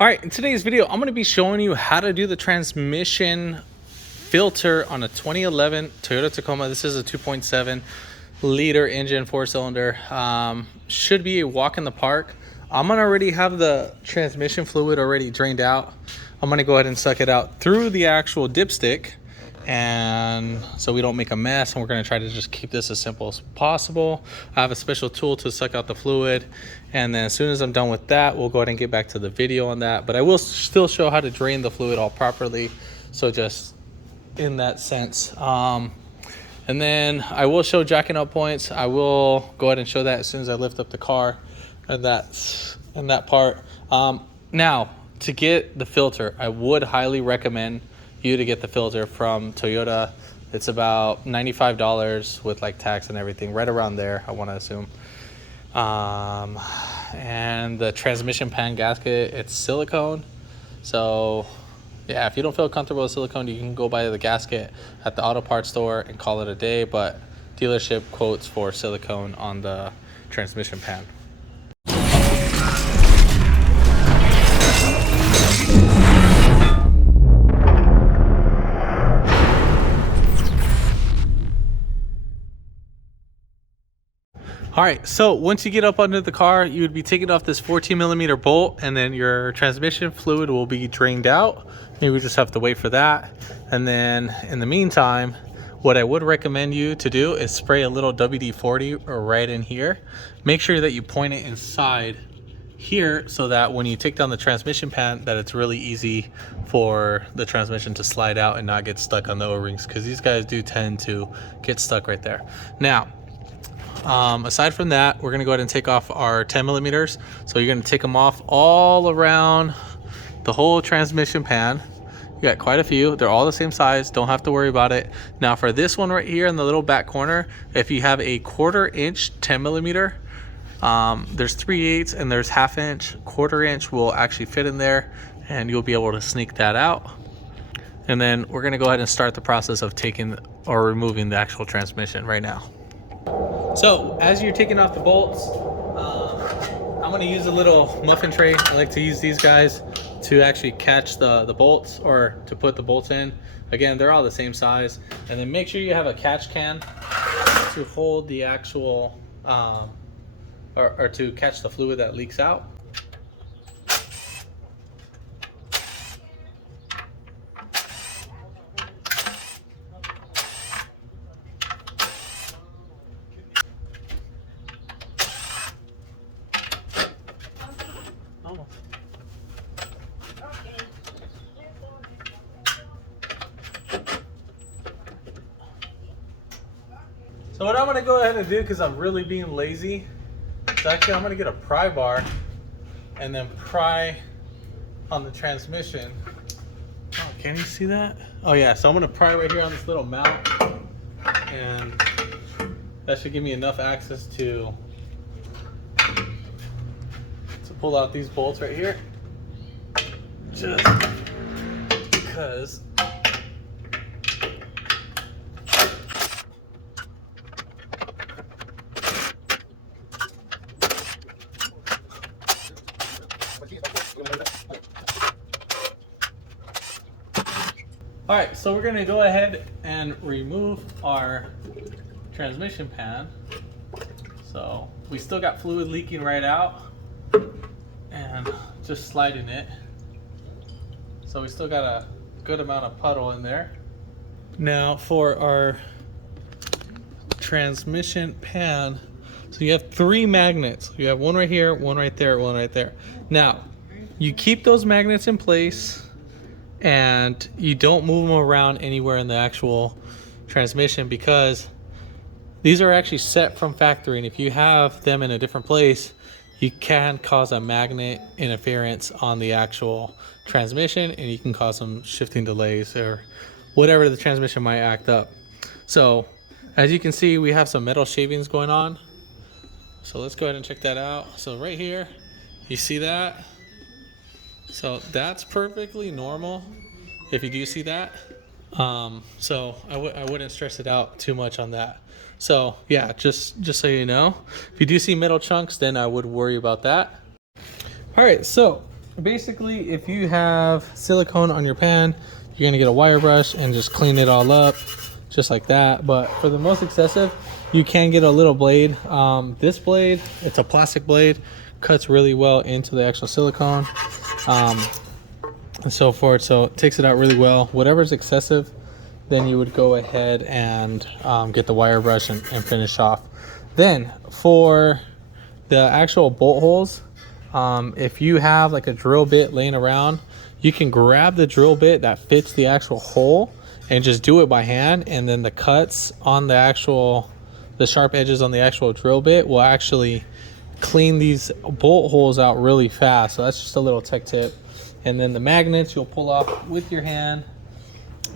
All right, in today's video, I'm going to be showing you how to do the transmission filter on a 2011 Toyota Tacoma. This is a 2.7 liter engine, 4-cylinder. Should be a walk in the park. I'm going to already have the transmission fluid already drained out. I'm going to go ahead and suck it out through the actual dipstick, and so we don't make a mess, and we're going to try to just keep this as simple as possible. I have a special tool to suck out the fluid, and then as soon as I'm done with that, we'll go ahead and get back to the video on that. But I will still show how to drain the fluid all properly, so just in that sense. And then I will show jacking up points. I will go ahead and show that as soon as I lift up the car, and that's in that part. Now, to get the filter, I would highly recommend you to get the filter from Toyota. It's about $95 with like tax and everything, right around there, I want to assume. And the transmission pan gasket, it's silicone. So yeah, if you don't feel comfortable with silicone, you can go buy the gasket at the auto parts store and call it a day, but dealership quotes for silicone on the transmission pan. All right, so once you get up under the car, you would be taking off this 14mm bolt, and then your transmission fluid will be drained out. Maybe we just have to wait for that. And then in the meantime, what I would recommend you to do is spray a little WD-40 right in here. Make sure that you point it inside here so that when you take down the transmission pan, that it's really easy for the transmission to slide out and not get stuck on the O-rings, because these guys do tend to get stuck right there. Now, aside from that, we're going to go ahead and take off our 10mm. So you're going to take them off all around the whole transmission pan. You got quite a few. They're all the same size. Don't have to worry about it. Now for this one right here in the little back corner, if you have a 1/4 inch 10mm, there's 3/8 and there's 1/2 inch. 1/4 inch will actually fit in there, and you'll be able to sneak that out. And then we're going to go ahead and start the process of taking or removing the actual transmission right now. So as you're taking off the bolts, I'm going to use a little muffin tray. I like to use these guys to actually catch the bolts, or to put the bolts in. Again, they're all the same size. And then make sure you have a catch can to hold the actual, or to catch the fluid that leaks out. So what I'm going to go ahead and do, because I'm really being lazy, is actually I'm going to get a pry bar and then pry on the transmission. Oh, can you see that? Oh yeah, so I'm going to pry right here on this little mount, and that should give me enough access to pull out these bolts right here. Just because all right, so we're going to go ahead and remove our transmission pan. So we still got fluid leaking right out, and just sliding it. So we still got a good amount of puddle in there. Now for our transmission pan, so you have 3 magnets. You have one right here, one right there, one right there. Now, you keep those magnets in place, and you don't move them around anywhere in the actual transmission, because these are actually set from factory, and if you have them in a different place, you can cause a magnet interference on the actual transmission, and you can cause some shifting delays or whatever the transmission might act up. So as you can see, we have some metal shavings going on. So let's go ahead and check that out. So right here, you see that? So that's perfectly normal if you do see that. So I wouldn't stress it out too much on that. So yeah, just so you know, if you do see metal chunks, then I would worry about that. All right, so basically, if you have silicone on your pan, you're gonna get a wire brush and just clean it all up, just like that. But for the most excessive, you can get a little blade. This blade, it's a plastic blade, cuts really well into the actual silicone, and so forth. So it takes it out really well. Whatever's excessive, then you would go ahead and get the wire brush and finish off. Then for the actual bolt holes, if you have like a drill bit laying around, you can grab the drill bit that fits the actual hole and just do it by hand, and then the cuts on the sharp edges on the actual drill bit will actually clean these bolt holes out really fast. So that's just a little tech tip. And then the magnets you'll pull off with your hand,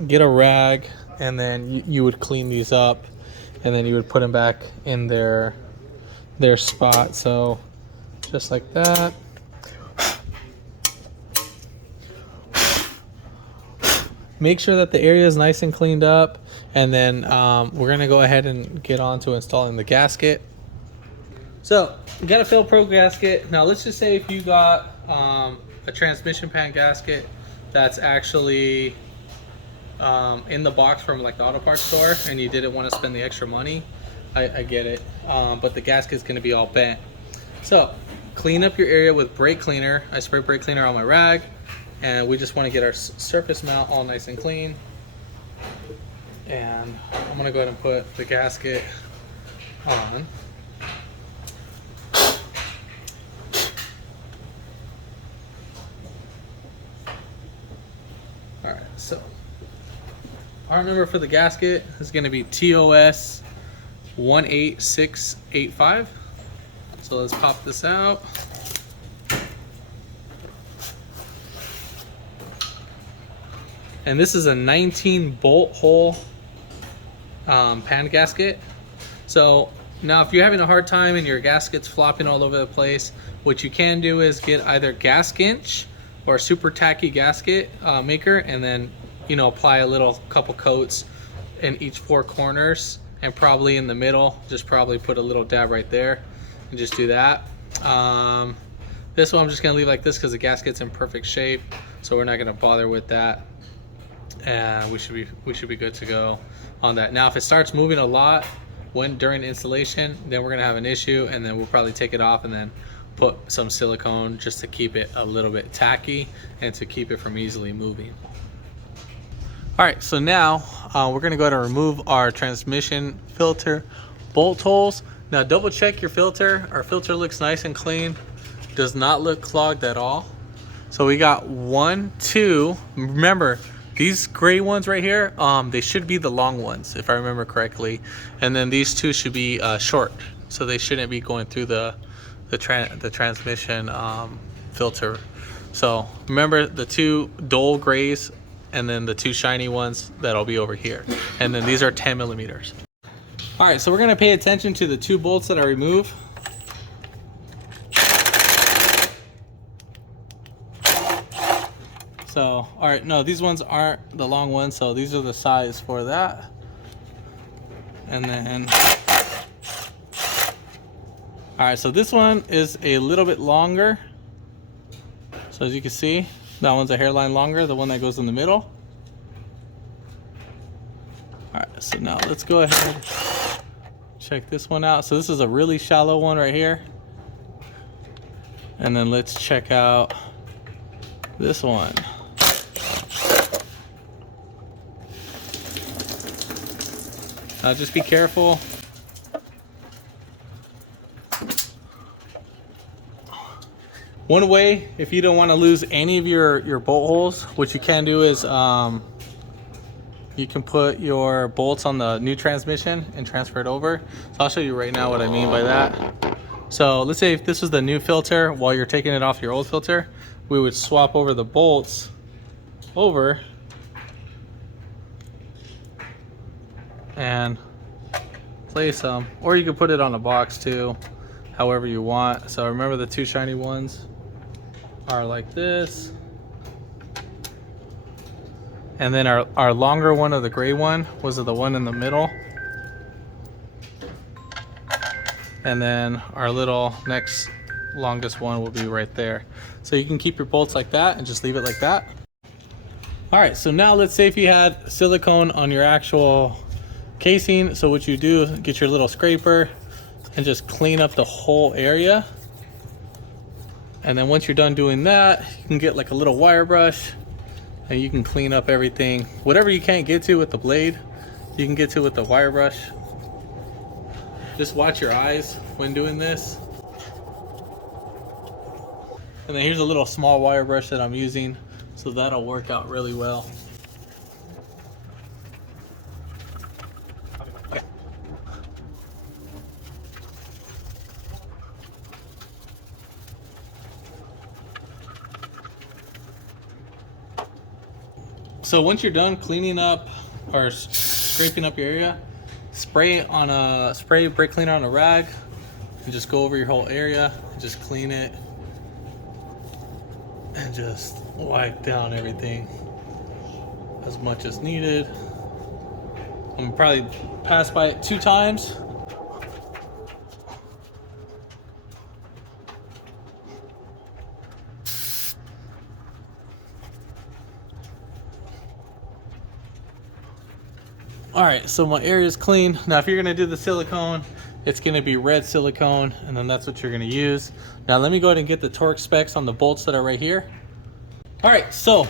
get a rag, and then you would clean these up, and then you would put them back in their spot. So just like that. Make sure that the area is nice and cleaned up, and then we're gonna go ahead and get on to installing the gasket. So you got a Fill Pro gasket. Now let's just say if you got a transmission pan gasket that's actually in the box from like the auto parts store, and you didn't want to spend the extra money, I get it, but the gasket's gonna be all bent. So clean up your area with brake cleaner. I spray brake cleaner on my rag, and we just want to get our surface mount all nice and clean. And I'm gonna go ahead and put the gasket on. All right, so our number for the gasket is going to be TOS 18685. So let's pop this out. And this is a 19 bolt hole pan gasket. So now if you're having a hard time and your gasket's flopping all over the place, what you can do is get either gaskinch or super tacky gasket maker, and then apply a little couple coats in each 4 corners, and probably in the middle just probably put a little dab right there and just do that. This one I'm just gonna leave like this because the gasket's in perfect shape, so we're not gonna bother with that, and we should be good to go on that. Now if it starts moving a lot during installation, then we're gonna have an issue, and then we'll probably take it off and then put some silicone just to keep it a little bit tacky and to keep it from easily moving. All right, so now we're gonna go ahead and remove our transmission filter bolt holes. Now double check your filter. Our filter looks nice and clean, does not look clogged at all. So we got 1, 2, remember these gray ones right here, they should be the long ones if I remember correctly, and then these 2 should be short, so they shouldn't be going through the transmission filter. So remember the 2 dull grays, and then the 2 shiny ones that'll be over here, and then these are 10 millimeters. All right, so we're gonna pay attention to the 2 bolts that I remove. So all right, no, these ones aren't the long ones, so these are the size for that. And then all right, so this one is a little bit longer. So as you can see, that one's a hairline longer, the one that goes in the middle. All right, so now let's go ahead and check this one out. So this is a really shallow one right here. And then let's check out this one. Now just be careful. One way, if you don't want to lose any of your bolt holes, what you can do is you can put your bolts on the new transmission and transfer it over. So I'll show you right now what I mean by that. So let's say if this was the new filter, while you're taking it off your old filter, we would swap over the bolts over and place them, or you could put it on a box too, however you want. So remember the 2 shiny ones are like this, and then our longer one of the gray one was the one in the middle, and then our little next longest one will be right there. So you can keep your bolts like that and just leave it like that. All right, so now let's say if you had silicone on your actual casing. So what you do is get your little scraper and just clean up the whole area. And then once you're done doing that, you can get like a little wire brush and you can clean up everything. Whatever you can't get to with the blade, you can get to with the wire brush. Just watch your eyes when doing this. And then here's a little small wire brush that I'm using, so that'll work out really well. So once you're done cleaning up or scraping up your area, spray brake cleaner on a rag and just go over your whole area and just clean it and just wipe down everything as much as needed. I'm gonna probably pass by it 2 times. All right, so my area is clean. Now, if you're gonna do the silicone, it's gonna be red silicone, and then that's what you're gonna use. Now, let me go ahead and get the torque specs on the bolts that are right here. All right, so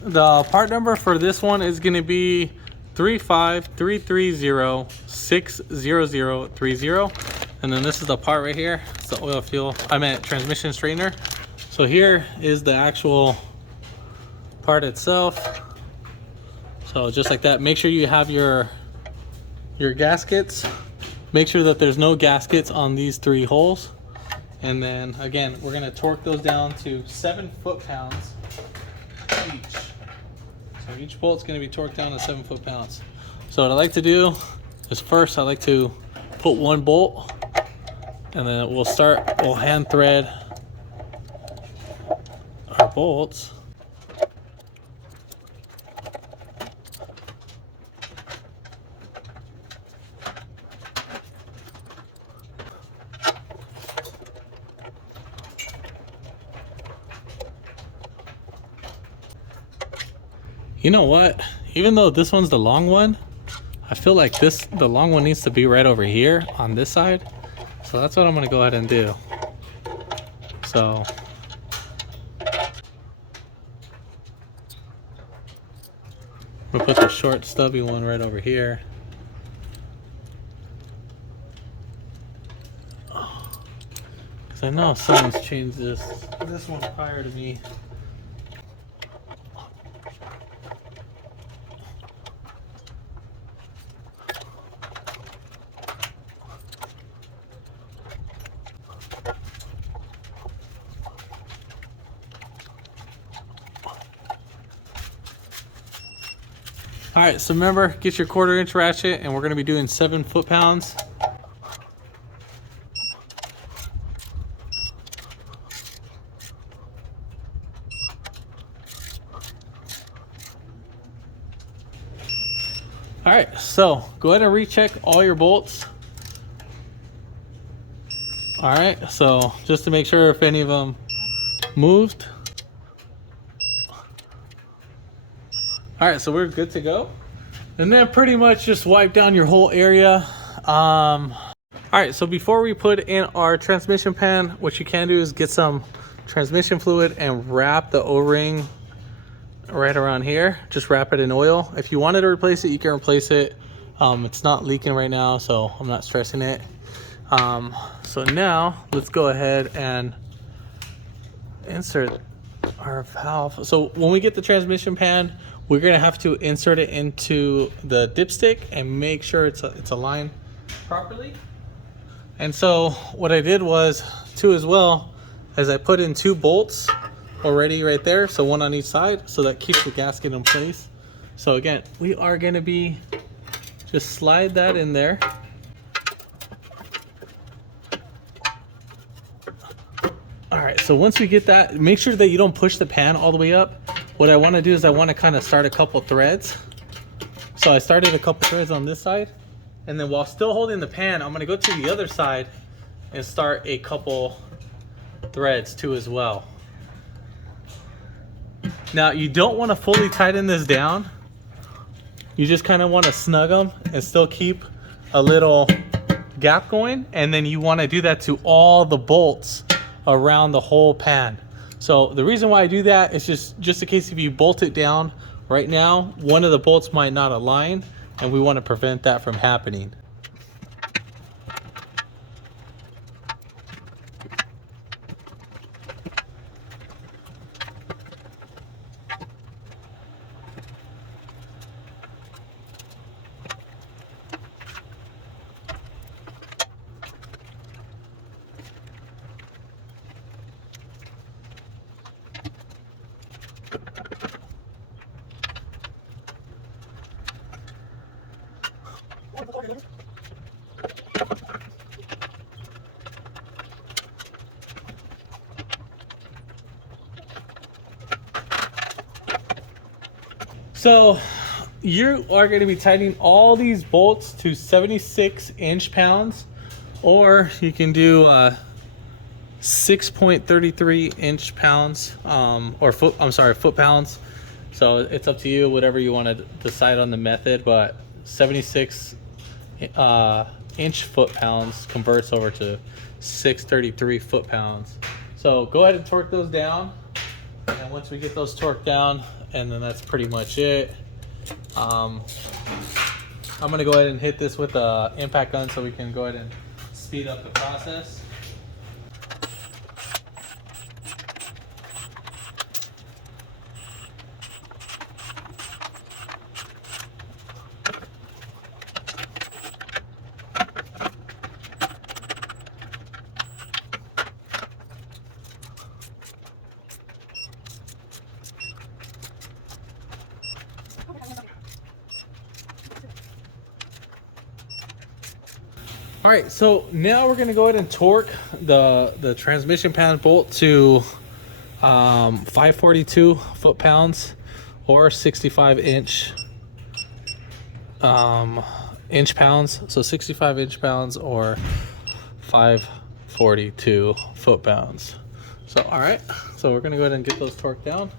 the part number for this one is gonna be 35330-60030. And then this is the part right here. It's the oil fuel, transmission straightener. So here is the actual part itself. So just like that, make sure you have your gaskets. Make sure that there's no gaskets on these 3 holes. And then again, we're gonna torque those down to 7 foot-pounds each. So each bolt's gonna be torqued down to 7 foot-pounds. So what I like to do is first I like to put 1 bolt, and then we'll hand thread our bolts. You know what? Even though this one's the long one, I feel like the long one needs to be right over here on this side. So that's what I'm gonna go ahead and do. So we'll put the short stubby one right over here. Cause I know someone's changed this one prior to me. All right, so remember, get your 1/4-inch ratchet, and we're gonna be doing 7 foot-pounds. All right, so go ahead and recheck all your bolts. All right, so just to make sure if any of them moved. All right, so we're good to go. And then pretty much just wipe down your whole area. All right, so before we put in our transmission pan, what you can do is get some transmission fluid and wrap the O-ring right around here. Just wrap it in oil. If you wanted to replace it, you can replace it. It's not leaking right now, so I'm not stressing it. So now let's go ahead and insert our valve. So when we get the transmission pan, we're gonna have to insert it into the dipstick and make sure it's aligned properly. And so what I did was too as well, as I put in 2 bolts already right there, so 1 on each side, so that keeps the gasket in place. So again, we are gonna be just slide that in there. All right, so once we get that, make sure that you don't push the pan all the way up. What I want to do is I want to kind of start a couple threads. So I started a couple threads on this side, and then while still holding the pan, I'm going to go to the other side and start a couple threads too as well. Now you don't want to fully tighten this down. You just kind of want to snug them and still keep a little gap going. And then you want to do that to all the bolts around the whole pan. So the reason why I do that is just in case if you bolt it down right now, one of the bolts might not align, and we want to prevent that from happening. So you are going to be tightening all these bolts to 76 inch-pounds, or you can do 6.33 inch-pounds, or foot-pounds. So it's up to you, whatever you want to decide on the method, but 76 inch foot-pounds converts over to 633 foot-pounds. So go ahead and torque those down, and once we get those torqued down, and then that's pretty much it. I'm gonna go ahead and hit this with a impact gun so we can go ahead and speed up the process. All right, so now we're gonna go ahead and torque the transmission pan bolt to 542 foot-pounds or 65 inch-pounds. So 65 inch-pounds or 542 foot-pounds. So all right, so we're gonna go ahead and get those torqued down.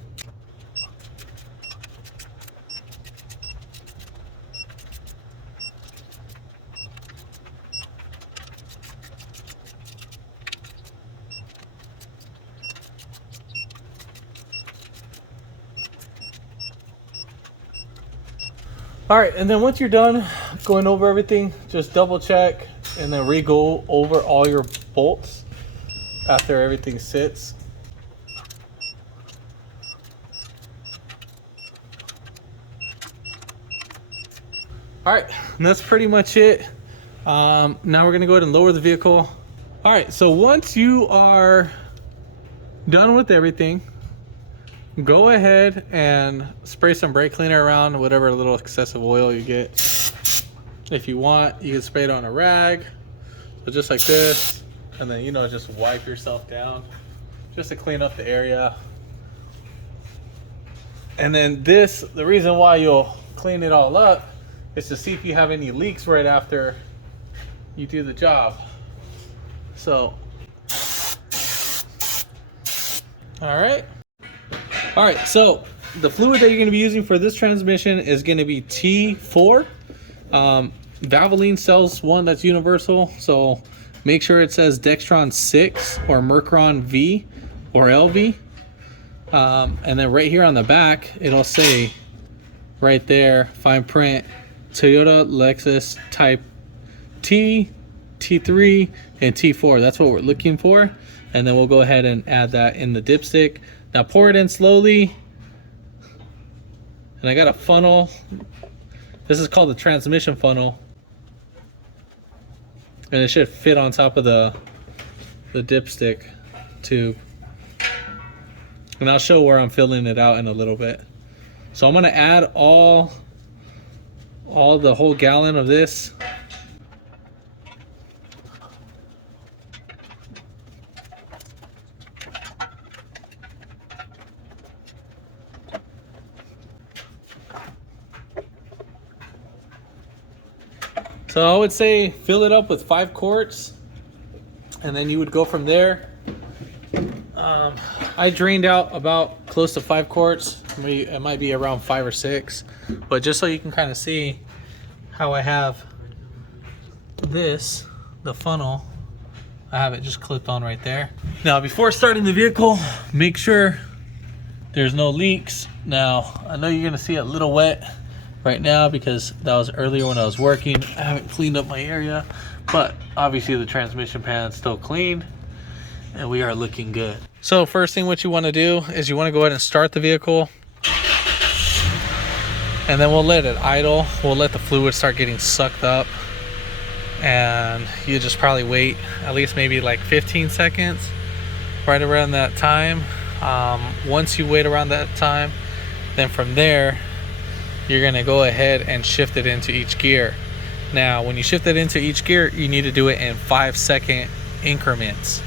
All right, and then once you're done going over everything, just double check and then re-go over all your bolts after everything sits. All right, and that's pretty much it. Now we're gonna go ahead and lower the vehicle. All right, so once you are done with everything, go ahead and spray some brake cleaner around, whatever little excessive oil you get. If you want, you can spray it on a rag, so just like this, and then, you know, just wipe yourself down just to clean up the area. And then this, the reason why you'll clean it all up is to see if you have any leaks right after you do the job. So, all right. All right, so the fluid that you're going to be using for this transmission is going to be T4. Valvoline sells one that's universal, so make sure it says Dextron 6 or Mercron V or LV. And then right here on the back, it'll say right there, fine print, Toyota Lexus Type T, T3, and T4. That's what we're looking for. And then we'll go ahead and add that in the dipstick. Now pour it in slowly. And I got a funnel. This is called the transmission funnel. And it should fit on top of the dipstick tube. And I'll show where I'm filling it out in a little bit. So I'm gonna add the whole gallon of this. So I would say fill it up with 5 quarts, and then you would go from there. I drained out about close to 5 quarts. It might be around 5 or 6, but just so you can kind of see how I have this, the funnel, I have it just clipped on right there. Now, before starting the vehicle, make sure there's no leaks. Now, I know you're gonna see it a little wet right now because that was earlier when I was working. I haven't cleaned up my area, but obviously the transmission pan's still clean and we are looking good. So first thing what you want to do is you want to go ahead and start the vehicle, and then we'll let it idle. We'll let the fluid start getting sucked up, and you just probably wait at least maybe like 15 seconds, right around that time. Once you wait around that time, then from there you're going to go ahead and shift it into each gear. Now when you shift it into each gear, you need to do it in 5-second increments.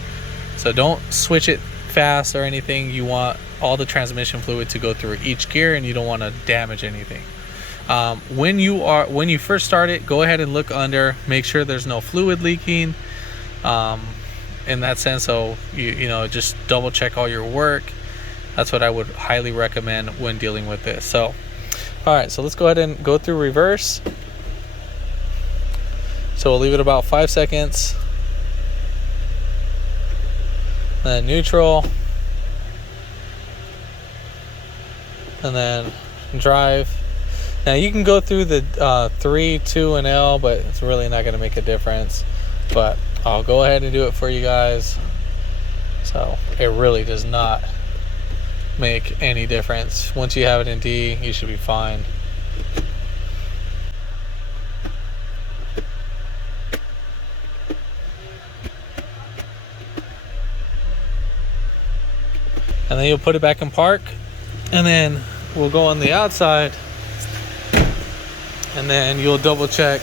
So don't switch it fast or anything. You want all the transmission fluid to go through each gear, and you don't want to damage anything. When you first start it, go ahead and look under, make sure there's no fluid leaking in that sense. So you know, just double check all your work. That's what I would highly recommend when dealing with this. So all right, so let's go ahead and go through reverse. So we'll leave it about 5 seconds. Then neutral, and then drive. Now you can go through the 3, 2, and L, but it's really not going to make a difference. But I'll go ahead and do it for you guys. So it really does not make any difference. Once you have it in D, you should be fine. And then you'll put it back in park, and then we'll go on the outside, and then you'll double check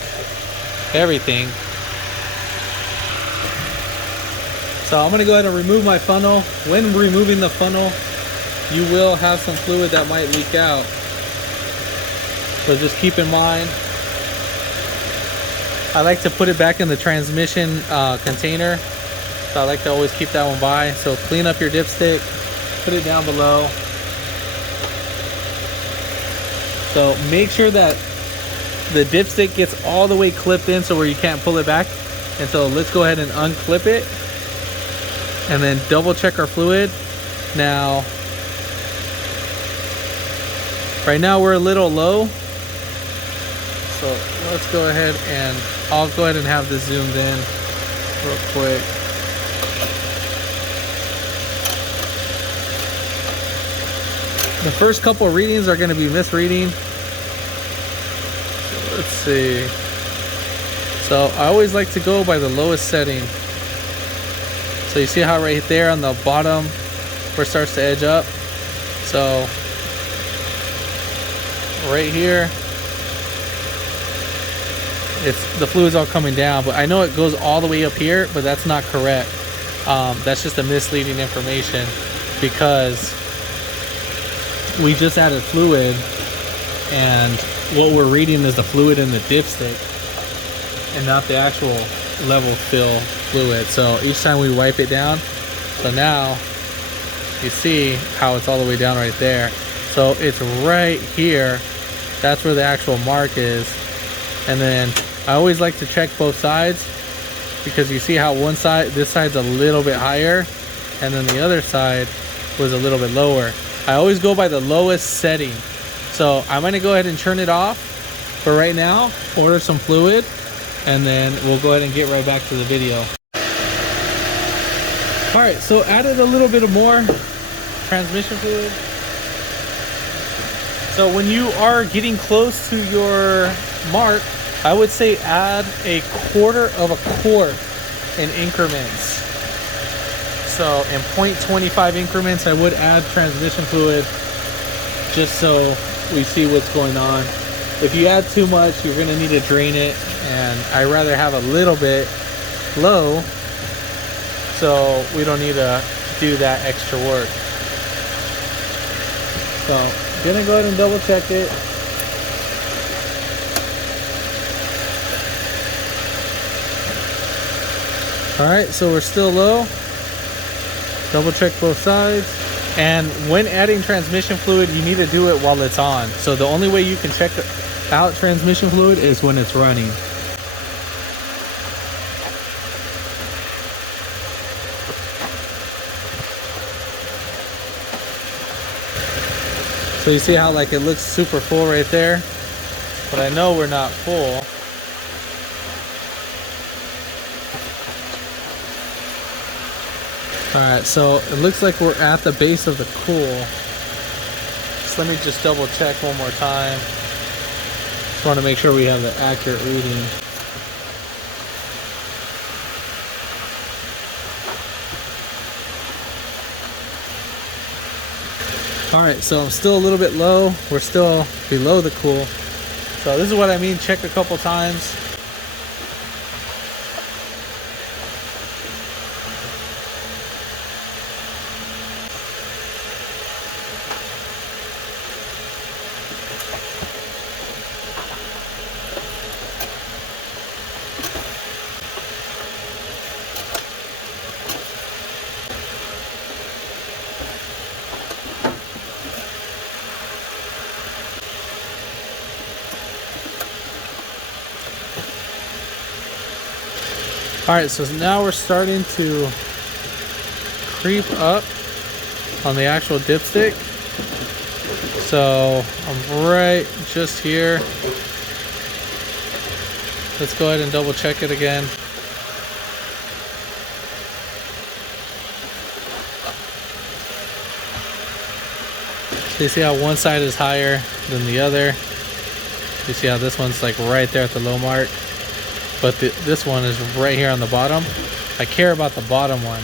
everything. So I'm gonna go ahead and remove my funnel. When removing the funnel, you will have some fluid that might leak out, so just keep in mind. I like to put it back in the transmission container, so I like to always keep that one by. So clean up your dipstick, put it down below. So make sure that the dipstick gets all the way clipped in, so where you can't pull it back. And so let's go ahead and unclip it, and then double check our fluid. Now, right now we're a little low, so let's go ahead and I'll go ahead and have this zoomed in real quick. The first couple of readings are going to be misreading. So let's see. So I always like to go by the lowest setting. So you see how right there on the bottom where it starts to edge up? So right here, the fluid's all coming down, but I know it goes all the way up here, but that's not correct. That's just a misleading information, because we just added fluid, and what we're reading is the fluid in the dipstick and not the actual level fill fluid. So each time we wipe it down, so now you see how it's all the way down right there. So it's right here, that's where the actual mark is. And then I always like to check both sides, because you see how one side, this side's a little bit higher, and then the other side was a little bit lower. I always go by the lowest setting. So I'm gonna go ahead and turn it off for right now, order some fluid, and then we'll go ahead and get right back to the video. All right, so added a little bit of more transmission fluid. So when you are getting close to your mark, I would say add 1/4 of a quart in increments. So in 0.25 increments, I would add transmission fluid, just so we see what's going on. If you add too much, you're gonna need to drain it, and I'd rather have a little bit low, so we don't need to do that extra work. So I'm gonna go ahead and double check it. All right, so we're still low. Double check both sides. And when adding transmission fluid, you need to do it while it's on. So the only way you can check out transmission fluid is when it's running. So you see how like it looks super full right there, but I know we're not full. Alright, so it looks like we're at the base of the cool. So let me just double check one more time. Just want to make sure we have the accurate reading. Alright, so I'm still a little bit low. We're still below the cool. So this is what I mean, check a couple times. Alright, so now we're starting to creep up on the actual dipstick. So I'm right just here. Let's go ahead and double check it again. So you see how one side is higher than the other. You see how this one's like right there at the low mark. But this one is right here on the bottom. I care about the bottom one.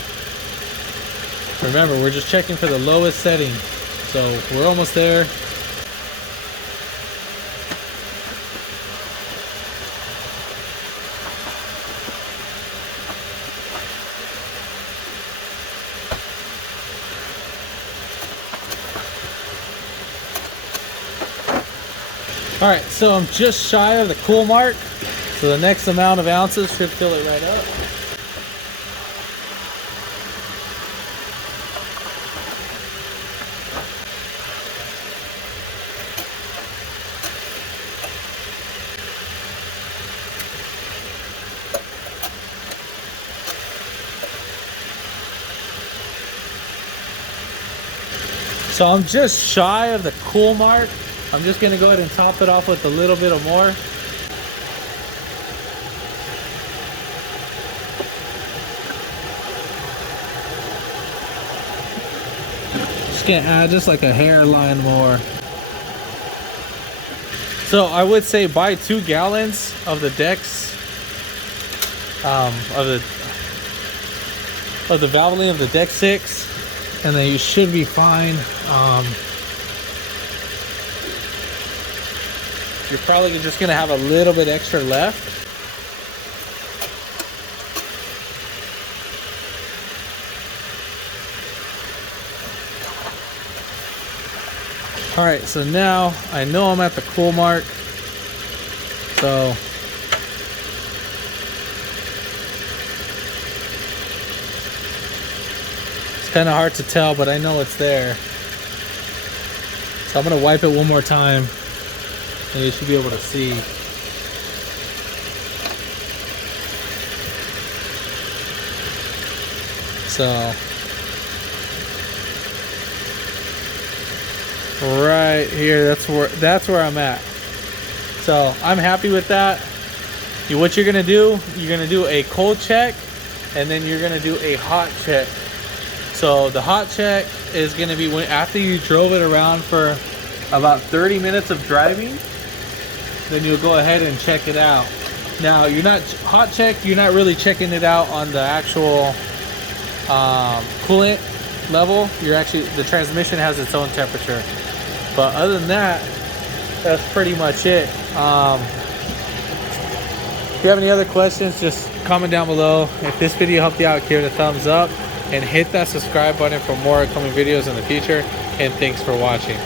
Remember, we're just checking for the lowest setting. So we're almost there. All right, so I'm just shy of the cool mark. So the next amount of ounces should fill it right up. So I'm just shy of the cool mark. I'm just gonna go ahead and top it off with a little bit of more. Gonna add just like a hairline more. So I would say buy 2 gallons of the decks of the Valvoline of the deck 6, and then you should be fine. You're probably just gonna have a little bit extra left. All right, so now I know I'm at the cool mark. So it's kind of hard to tell, but I know it's there. So I'm gonna wipe it one more time and you should be able to see. So right here, that's where I'm at. So I'm happy with that. What you're gonna do, you're gonna do a cold check and then you're gonna do a hot check. So the hot check is gonna be after you drove it around for about 30 minutes of driving, then you'll go ahead and check it out. Now you're not really checking it out on the actual coolant level. The transmission has its own temperature. But other than that, that's pretty much it. If you have any other questions, just comment down below. If this video helped you out, give it a thumbs up and hit that subscribe button for more upcoming videos in the future. And thanks for watching.